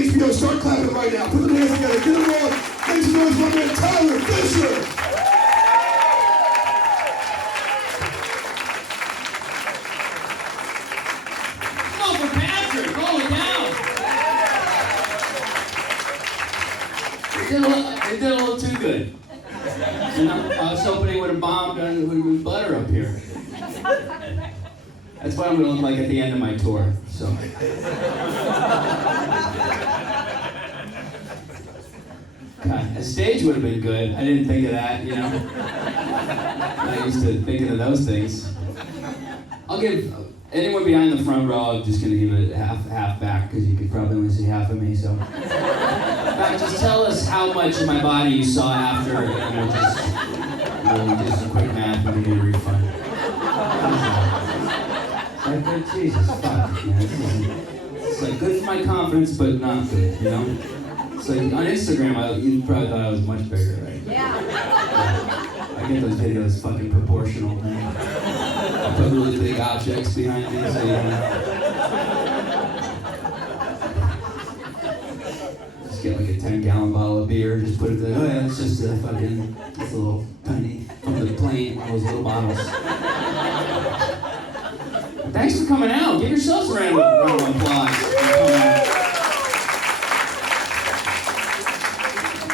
HBO. Start clapping right now. Put the hands together. Get them on. Make some noise for my man Tyler Fisher. Come on for Patrick. Hold it down. It did a little too good. You know, I was hoping he would have bombed and it would have been butter up here. That's what I'm going to look like at the end of my tour. So. God, a stage would have been good. I didn't think of that, you know. I used to thinking of those things. I'll give anyone behind the front row, I'm just going to give it half back because you could probably only see half of me. So, in fact, just tell us how much of my body you saw after, and we'll just a quick math and give you a refund. Like, good Jesus, fuck, man. It's like good for my confidence, but not good, you know? It's like on Instagram, you probably thought I was much bigger, right? Yeah. I get those videos fucking proportional, man. I put really big objects behind me, so you know. Just get like a 10-gallon bottle of beer, just put it there. Oh yeah, it's just a fucking, it's a little tiny, from the plane, all those little bottles. Thanks for coming out. Give yourselves a round of applause.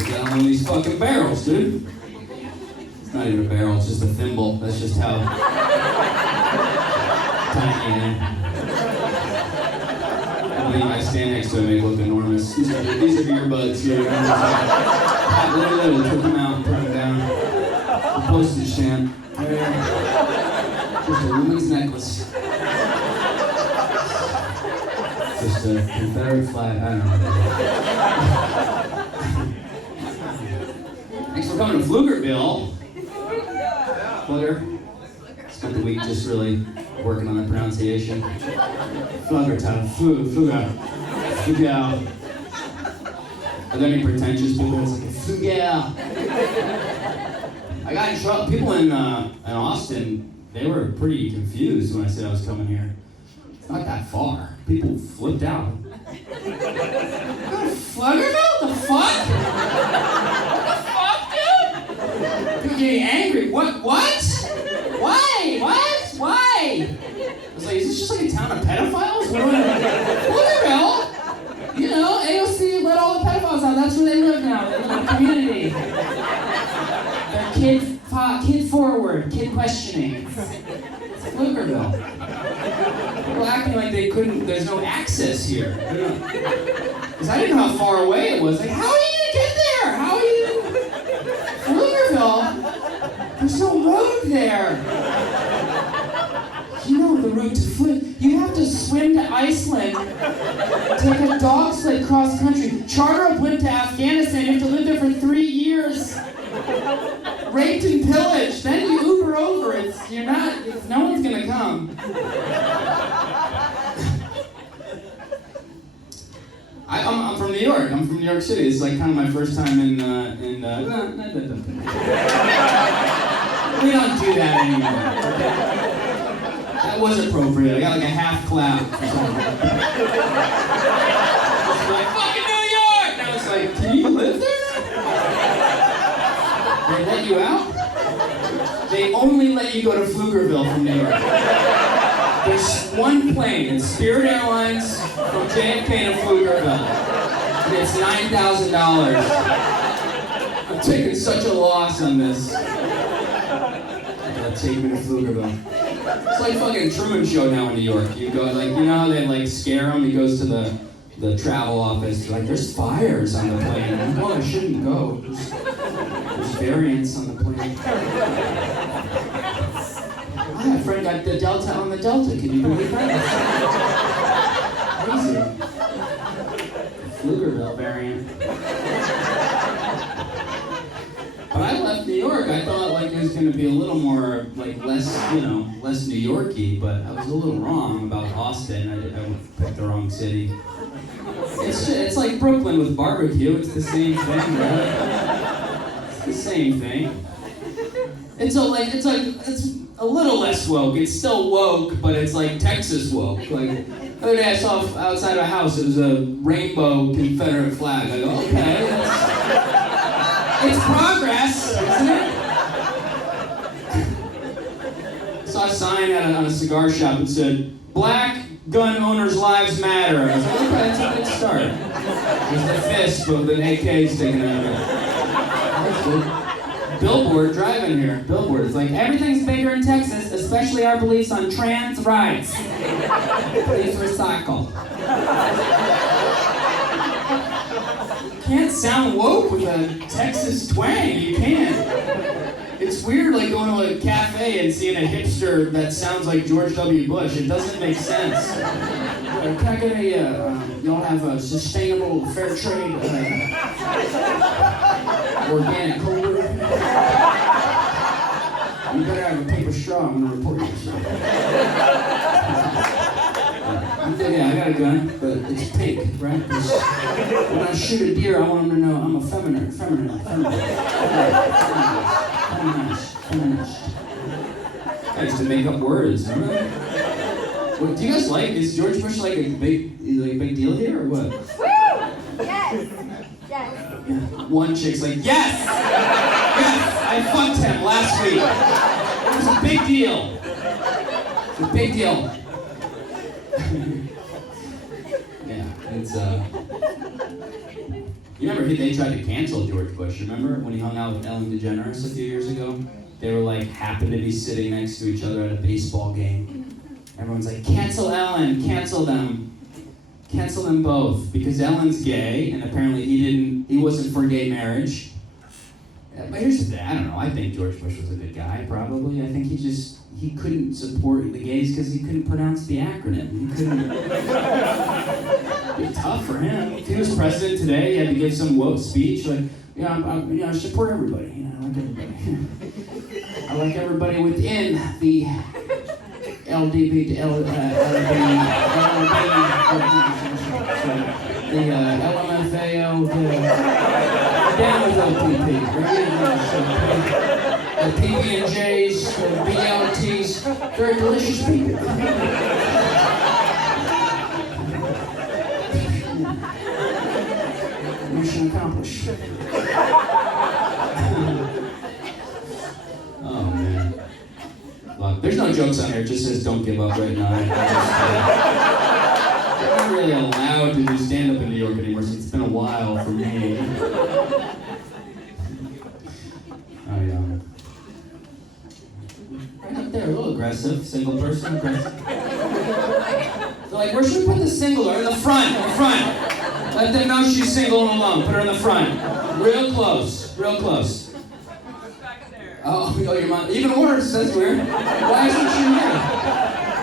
We got one of these fucking barrels, dude. It's not even a barrel, it's just a thimble. That's just how tiny I am. Everything I stand next to it make look enormous. These are earbuds here. Literally took them out, put them down. A postage stamp. Just a woman's necklace. Just a Confederate flag, I don't know. Thanks for coming to Pflugerville. Pfluger. Spent the week just really working on the pronunciation. Pflugertown, Pfluger. Are there any pretentious people? It's like, Pfluger. I got in trouble. People in Austin, they were pretty confused when I said I was coming here. It's not that far. People flipped out. Pflugerville? The fuck? What the fuck, dude? People getting angry. What? Why? What? Why? I was like, is this just like a town of pedophiles? Pflugerville? You know, AOC let all the pedophiles out. That's where they live now. They live in a community. They're kid forward, kid questioning. It's Pflugerville. People acting like they couldn't, there's no access here. Because I didn't know how far away it was. Like, how are you gonna get there? How are you? Pflugerville? There's no road there. You know the route to Pflugerville. You have to swim to Iceland, take a dog sled cross country, charter a blimp to Afghanistan. You have to live there for 3 years. Raped and pillaged. Then you Uber over. No one's gonna come. I'm from New York. I'm from New York City. It's like kind of my first time in we don't do that anymore. Okay? That was appropriate. I got like a half clap or something. It's like, fucking New York! Now it's like, can you live there? They let you out? They only let you go to Pflugerville from New York. There's one plane, it's Spirit Airlines from JFK to Pflugerville. And it's $9,000. I'm taking such a loss on this. Take me to Pflugerville. It's like fucking Truman Show now in New York. You go, like, you know how they like scare him? He goes to the travel office. Like, there's fires on the plane. I'm like, oh, I shouldn't go. There's variants on the plane. I have a friend got the Delta on the Delta. Can you believe that? Crazy. Pflugerville variant. But I left New York. I thought like it was going to be a little more, like less New York-y. But I was a little wrong about Austin. I picked the wrong city. It's like Brooklyn with barbecue. It's the same thing, right? It's the same thing. It's a little less woke. It's still woke, but it's like Texas woke. Like The other day I saw outside of a house, it was a rainbow Confederate flag. I go, okay, it's progress, isn't it? Saw a sign on a cigar shop that said, "Black gun owners' lives matter." I was like, okay, that's a good start. There's the fist, but with an AK sticking out of it. That's good. Billboard driving here. Billboard. It's like, everything's bigger in Texas, especially our beliefs on trans rights. Please recycle. Can't sound woke with a Texas twang. You can't. It's weird, like going to a cafe and seeing a hipster that sounds like George W. Bush. It doesn't make sense. Can I get y'all have a sustainable, fair trade, organic cold brew? You better have a paper straw. I'm gonna report you. Yeah, I got a gun, but it's pink, right? When I shoot a deer, I want them to know I'm a feminist. I used to make up words, remember? What, do you guys like? Is George Bush like a big deal here or what? Woo! Yes. Yes. One chick's like, yes! Yes! I fucked him last week. It was a big deal. It's a big deal. Yeah, it's you remember they tried to cancel George Bush, remember? When he hung out with Ellen DeGeneres a few years ago? They were like, happened to be sitting next to each other at a baseball game. Everyone's like, cancel Ellen, cancel them. Cancel them both. Because Ellen's gay, and apparently he wasn't for gay marriage. But here's the thing, I don't know, I think George Bush was a good guy, probably. I think he couldn't support the gays because he couldn't pronounce the acronym. He couldn't. It'd be tough for him. If he was president today, he had to give some woke speech, like, I support everybody. I like everybody. I like everybody within the LMFAO, down with OPP, the PB&Js, the BLTs, very delicious people. Mission accomplished. Oh man. Look, there's no jokes on here. It just says don't give up right now. I'm not really allowed to do stand-up in New York anymore, so it's been a while for me. Right up there, a little aggressive. Single person, aggressive. So like, where should we put the single? Or in the front, Let them know she's single and alone. Put her in the front. Real close. Oh, your mom. Even worse, that's weird. Why isn't she here?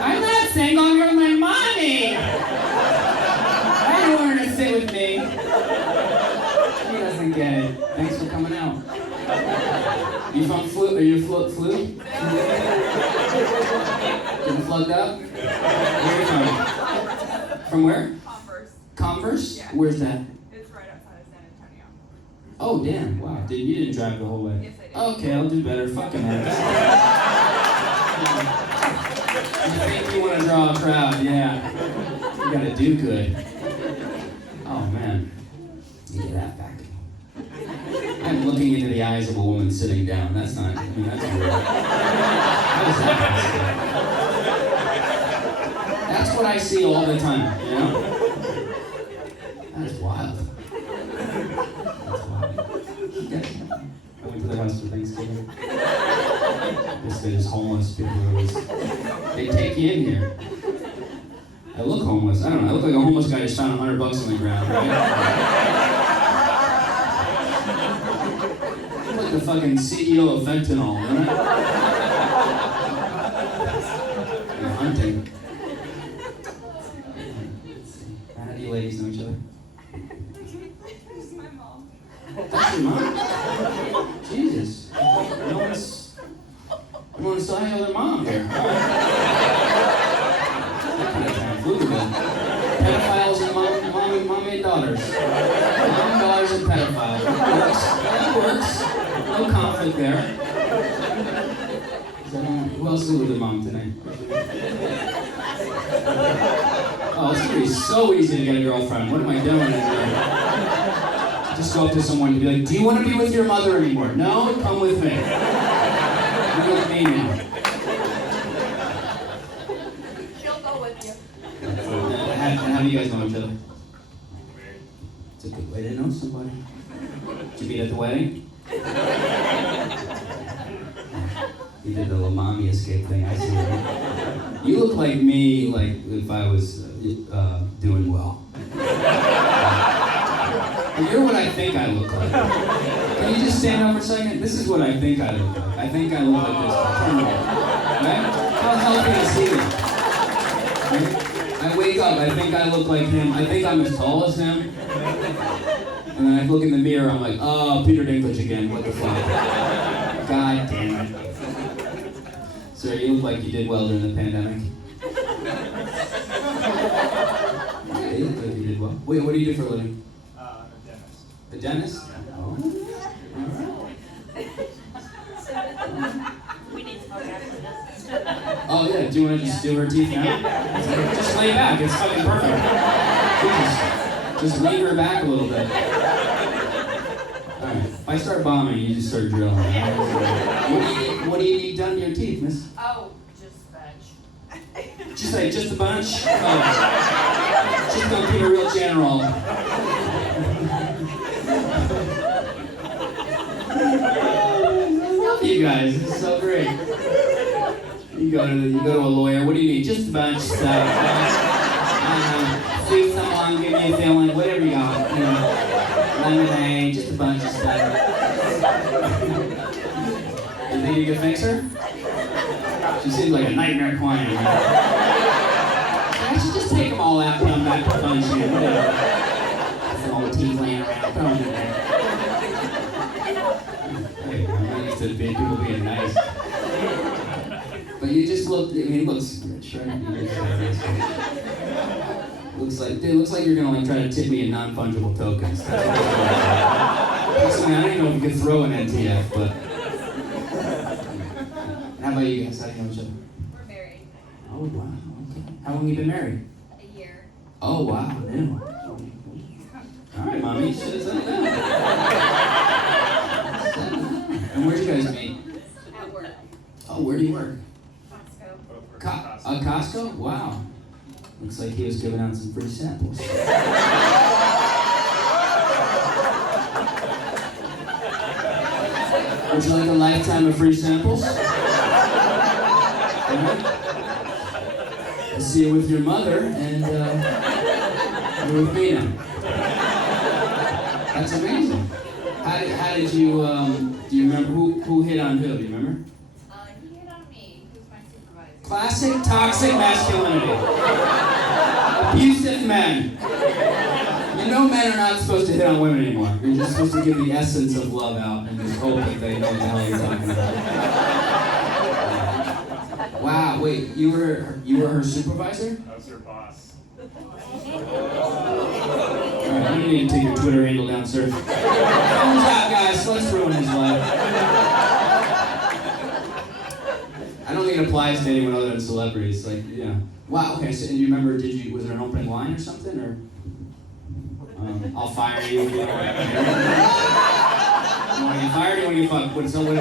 I'm not single, you're my mommy. I don't want her to sit with me. She doesn't get it. Thanks for coming out. You from Flu? Are you Flu? Getting plugged up? Where are you from? From where? Converse? Yeah. Where's that? It's right outside of San Antonio. Oh, damn. Wow. You didn't drive the whole way? Yes, I did. Okay, I'll do better. Fucking hell. You think you want to draw a crowd? Yeah. You gotta do good. Oh, man. You get that back. I'm looking into the eyes of a woman sitting down. That's not, that's weird. How does that happen? That's what I see all the time, you know? That's wild. Yeah. I went to their house for Thanksgiving. There's homeless people who they take you in here. I look homeless. I don't know. I look like a homeless guy just found $100 on the ground, right? I'm like the fucking CEO of fentanyl, isn't it? You're hunting. How do you ladies know each other? It's my mom. That's your mom? Jesus. No one saw any other mom here. Pflugerville. Pedophiles and mommy and daughters. Mom, daughters, and pedophiles. That works. No conflict there. Who else is with their mom tonight? Oh, it's gonna be so easy to get a girlfriend. What am I doing? Just go up to someone and be like, do you want to be with your mother anymore? No? Come with me. You're with me now. She'll go with you. How do you guys know each other? It's a good way to know somebody. Did you meet at the wedding? You did the little mommy escape thing, I see. Right? You look like me, like if I was doing well. You're what I think I look like. Can you just stand up for a second? This is what I think I look like. I think I look like this. Turn around. Right? How healthy is he? Right? I wake up, I think I look like him. I think I'm as tall as him. And then I look in the mirror, I'm like, oh, Peter Dinklage again. What the fuck? God damn it. Sir, you look like you did well during the pandemic. Yeah, you look like you did well. Wait, what do you do for a living? A dentist. A dentist? Oh. We need to talk after this. Oh yeah, do you want to just do her teeth now? Just lay back, it's fucking perfect. Just lean her back a little bit. Alright, if I start bombing, you just start drilling. What do you need done to your teeth, miss? Oh, just veg. Just a bunch? Oh. Just don't keep a real general. You guys, this is so great. You go to a lawyer. What do you need? Just a bunch of stuff. Sweet someone, give me a feeling, whatever you got. You know, lemonade, just a bunch of stuff. You think you can fix her? She seems like a nightmare client. I should just take them all out, put them back to function, whatever. Some old teeth laying around, throw them in there. Hey, I'm not used to people being nice. But you just look, I mean, it looks rich, right? Looks like you're gonna like try to tip me in non-fungible tokens. I don't even know if you could throw an NTF, but. How about you guys? How do you know each other? We're married. Oh, wow. Okay. How long have you been married? A year. Oh, wow. Yeah. All right, Mommy. You should have said that. And where'd you guys meet? At work. Oh, where do you work? Costco. Costco? Wow. Looks like he was giving out some free samples. Would you like a lifetime of free samples? I see you with your mother, and you're with me now. That's amazing. How did you, do you remember who hit on who? Do you remember? He hit on me. He was my supervisor. Classic toxic masculinity. Abusive men. You know men are not supposed to hit on women anymore. You're just supposed to give the essence of love out and just hope that they know what the hell you're talking about. Wow, wait, you were her supervisor? I was her boss. Alright, I'm gonna need to take your Twitter handle down, sir. Thumbs out, guys, let's ruin his life. I don't think it applies to anyone other than celebrities, like, yeah. Wow, okay, so, and you remember, was there an opening line or something, or? I'll fire you if you don't want to get fired or you want to get fucked? What is it? We're in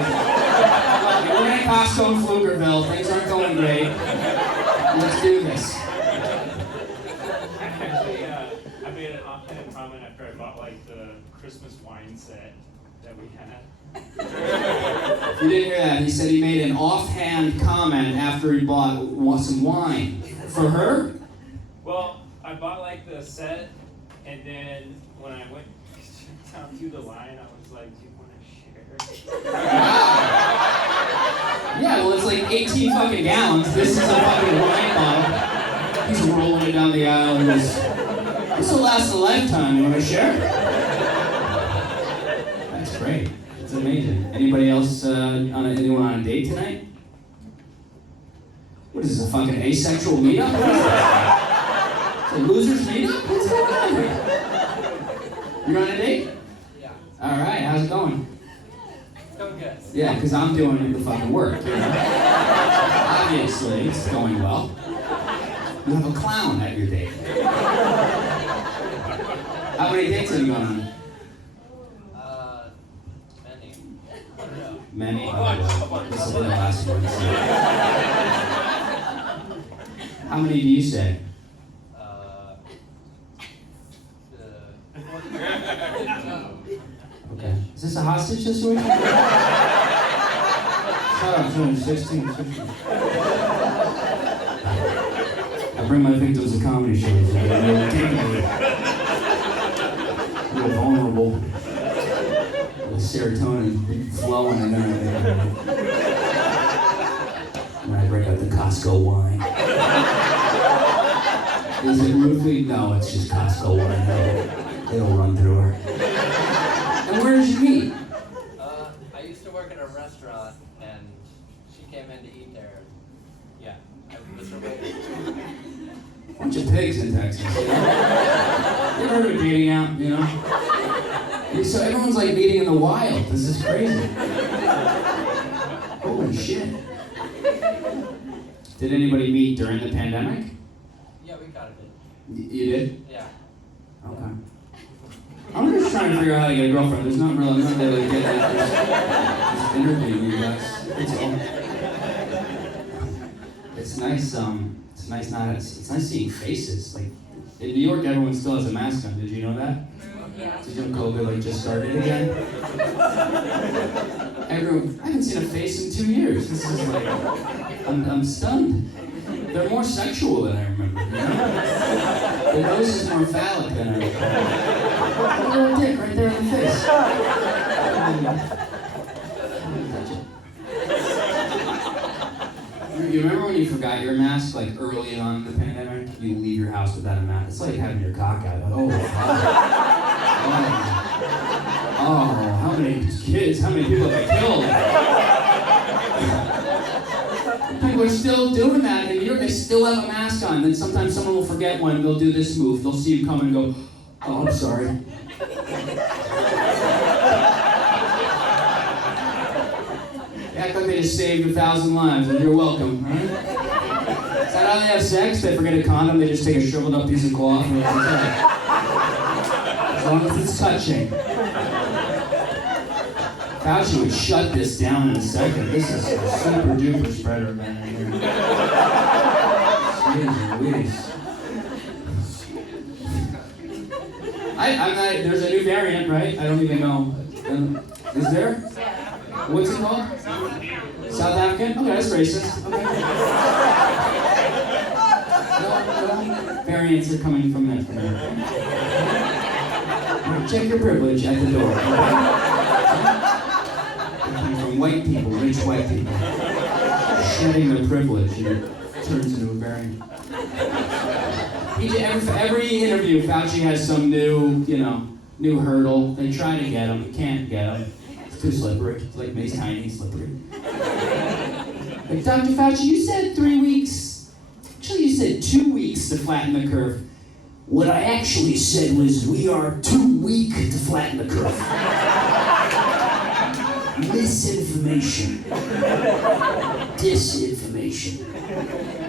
Costco in Pflugerville. Things aren't going great. Let's do this. Actually, I made an offhand comment after I bought like the Christmas wine set that we had. If you didn't hear that, he said he made an offhand comment after he bought some wine. For her? Well, I bought like the set, and then when I went down through the line, I was like, do you want to share? Yeah, well, it's like 18 fucking gallons. This is a fucking wine bottle. He's rolling it down the aisle. And this will last a lifetime. You want to share? That's great. That's amazing. Anybody else, anyone on a date tonight? What is this, a fucking asexual meetup? What is that? It's a loser's meetup? What's going on here? You're on a date? Yeah. All right, how's it going? Don't guess. Yeah, because I'm doing the fucking work, you know? Obviously, it's going well. You have a clown at your date. How many dates have you gone on? Many. I don't know. Many? Oh, well, this will be the last one. How many do you say? Okay. Is this a hostage situation? Shut up, 16. I bring my victims to comedy shows. They're real vulnerable. The serotonin flowing in there. When I break out the Costco wine. Is it roofie? No, it's just Costco wine. It'll run through her. And where did you meet? I used to work at a restaurant, and she came in to eat there. Yeah, I was her waiter. Bunch of pigs in Texas, you know? You ever heard of dating out, you know? So everyone's like meeting in the wild. This is crazy. Holy shit. Did anybody meet during the pandemic? Yeah, we got it. You did? Yeah. Okay. I'm just trying to figure out how to get a girlfriend. There's not really, I'm not really getting it. Just interviewing you guys. It's all. It's nice, it's nice seeing faces. Like, in New York, everyone still has a mask on. Did you know that? Yeah. Did you know COVID just started again? Everyone, I haven't seen a face in 2 years. This is like, I'm stunned. They're more sexual than I remember, you know? The nose is more phallic than I remember. Look at her dick right there in the face. You remember when you forgot your mask, like early on in the pandemic? You leave your house without a mask. It's like having your cock out. Like, oh, fuck. Oh, how many kids, how many people have I killed? People are still doing that in New York. They still have a mask on. Then sometimes someone will forget one. They'll do this move. They'll see you come and go, oh, I'm sorry. Act like they just saved 1,000 lives, and you're welcome, right? Is that how they have sex? They forget a condom, they just take a shriveled up piece of cloth and it's okay. As long as it's touching. Fauci would shut this down in a second. This is a super duper spreader, man. Jeez Louise. I'm not, there's a new variant, right? I don't even know. Is there? What's it called? South African? Okay, that's racist. Okay. No variants are coming from that. Check your privilege at the door. Okay? They're coming from white people, rich white people. Shedding their privilege, and it turns into a variant. Every interview, Fauci has some new, new hurdle. They try to get him, can't get him. It's too slippery. It's like May's tiny, slippery. Like, Dr. Fauci, you said 3 weeks. Actually, you said 2 weeks to flatten the curve. What I actually said was, we are too weak to flatten the curve. Misinformation. Disinformation.